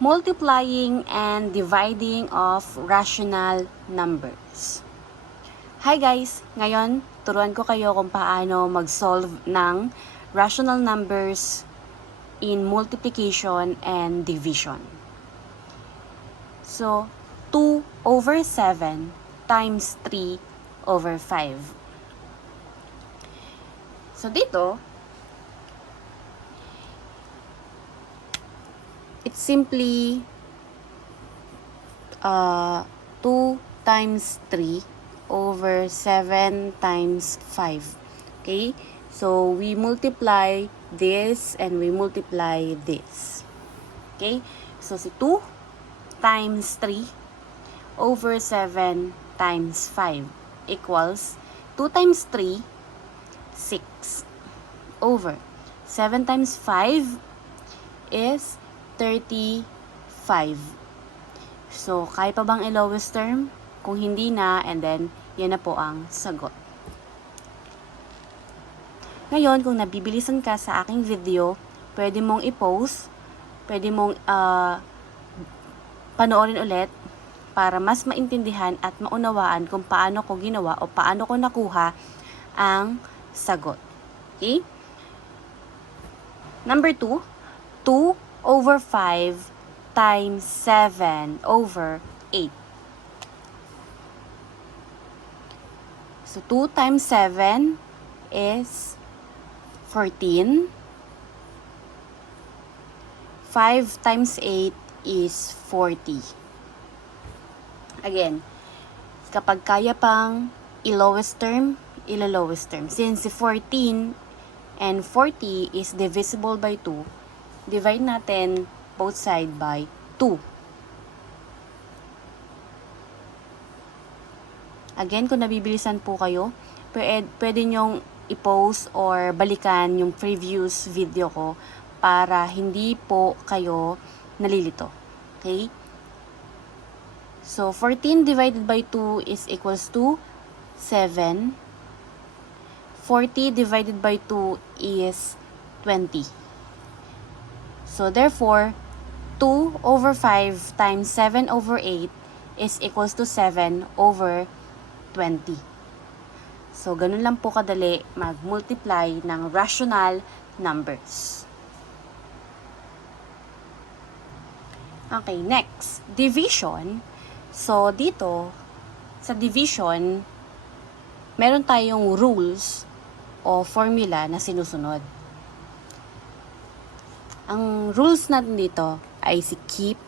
multiplying and dividing of rational numbers. Hi guys! Ngayon, turuan ko kayo kung paano mag-solve ng rational numbers in multiplication and division. So, 2 over 7 times 3 over 5. So, dito, it's simply 2 times 3 over 7 times 5. Okay? So, we multiply this and we multiply this. Okay? So, si 2 times 3 over 7 times 5 equals 2 times 3, 6 over 7 times 5 is 35. So, kaya pa bang i-lowest term? Kung hindi na, and then, yan na po ang sagot. Ngayon, kung nabibilisan ka sa aking video, pwede mong i-pause, pwede mong panoorin ulit para mas maintindihan at maunawaan kung paano ko ginawa o paano ko nakuha ang sagot. Okay? Number 2, 2 over 5 times 7 over 8. So, 2 times 7 is 14. 5 times 8 is 40. Again, kapag kaya pang i-lowest term, ilo-lowest term. Since 14 and 40 is divisible by 2, divide natin both side by 2. Again, kung nabibilisan po kayo, pwede nyong i-pause or balikan yung previous video ko para hindi po kayo nalilito. Okay? So, 14 divided by 2 is equals to 7. 40 divided by 2 is 20. So, therefore, 2 over 5 times 7 over 8 is equals to 7 over 20. So, ganun lang po kadali mag-multiply ng rational numbers. Okay, next, division. So, dito, sa division, meron tayong rules o formula na sinusunod. Ang rules natin dito ay si keep,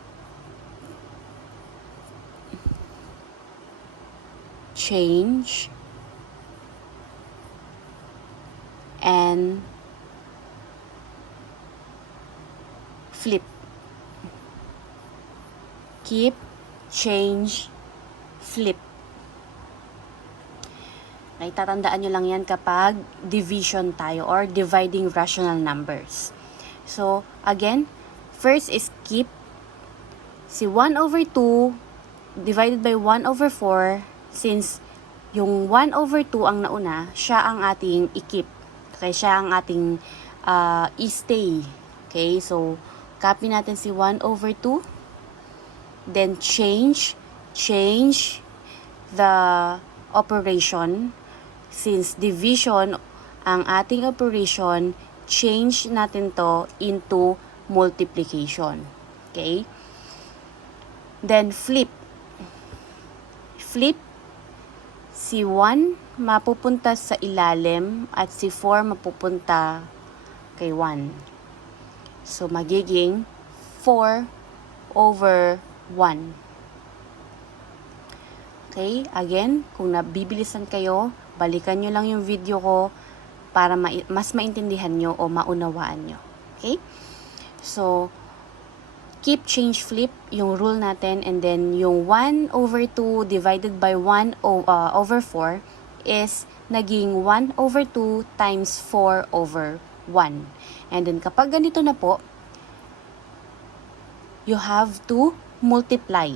change, and flip. Keep, change, flip. Okay, tatandaan nyo lang yan kapag division tayo or dividing rational numbers. So, again, first is keep. Si 1 over 2 divided by 1 over 4, since yung 1 over 2 ang nauna, siya ang ating i-keep. Okay, siya ang ating i-stay. Okay, so, copy natin si 1 over 2. Then, change the operation. Since division ang ating operation, change natin to into multiplication. Okay? Then, flip. Flip, si 1 mapupunta sa ilalim at si 4 mapupunta kay 1. So, magiging 4 over 1. Okay? Again, kung nabibilisan kayo, balikan nyo lang yung video ko para mas maintindihan nyo o maunawaan nyo. Okay? So, keep, change, flip, yung rule natin, and then yung 1 over 2 divided by 1 over 4 is naging 1 over 2 times 4 over 1. And then kapag ganito na po, you have to multiply.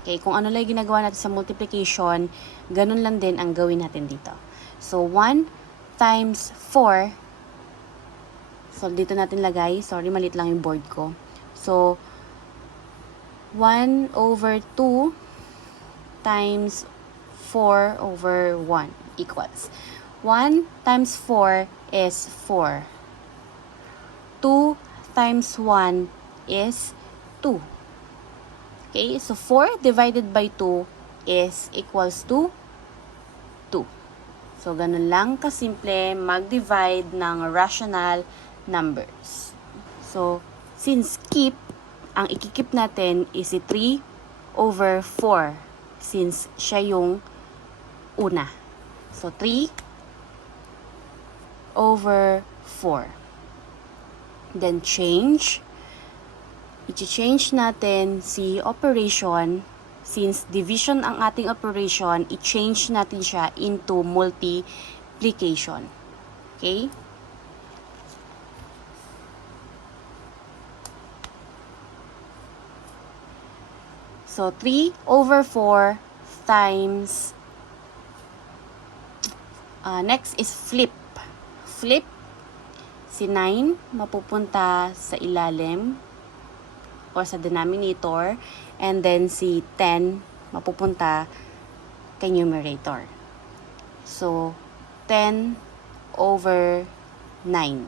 Okay, kung ano lang ginagawa natin sa multiplication, ganun lang din ang gawin natin dito. So, 1 times 4. So, dito natin lagay. Sorry, malit lang yung board ko. So, 1 over 2 times 4 over 1 equals 1 times 4 is 4. 2 times 1 is 2. Okay, so 4 divided by 2 is equals to 2. So, ganun lang kasimple mag-divide ng rational numbers. So, since keep, ang ikikip natin is si 3 over 4 since siya yung una. So, 3 over 4. Then, change. I-change natin si operation. Since division ang ating operation, i-change natin siya into multiplication. Okay? So, 3 over 4 times, next is flip. Flip, si 9 mapupunta sa ilalim or sa denominator, and then si 10 mapupunta kay numerator. So, 10 over 9.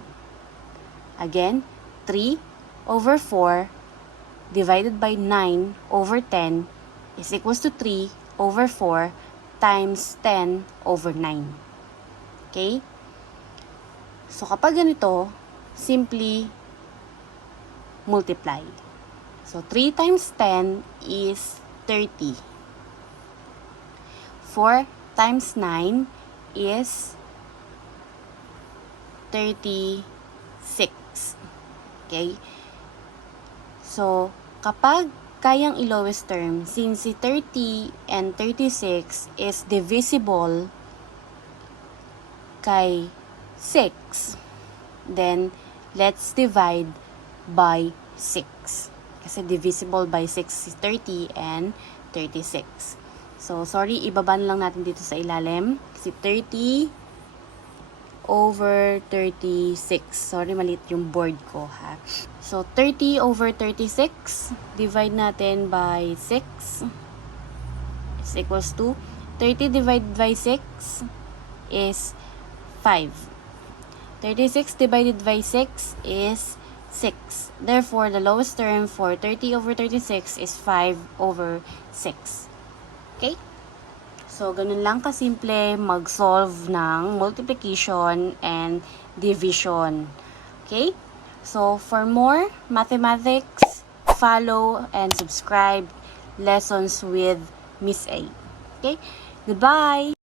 Again, 3 over 4 divided by 9 over 10 is equals to 3 over 4 times 10 over 9. Okay? So, kapag ganito, simply multiply. So, 3 times 10 is 30. 4 times 9 is 36. Okay? So, kapag kayang i-lowest term, since si 30 and 36 is divisible kay 6, then let's divide by 6. Kasi divisible by 6 is 30 and 36. So, sorry, ibaban lang natin dito sa ilalim. Kasi 30 over 36. Sorry, maliit yung board ko, ha. So, 30 over 36, divide natin by 6 is equals to 30 divided by 6 is 5. 36 divided by 6 is 6. Therefore, the lowest term for 30 over 36 is 5 over 6. Okay? So, ganun lang kasimple mag-solve ng multiplication and division. Okay? So, for more mathematics, follow and subscribe Lessons with Miss A. Okay? Goodbye!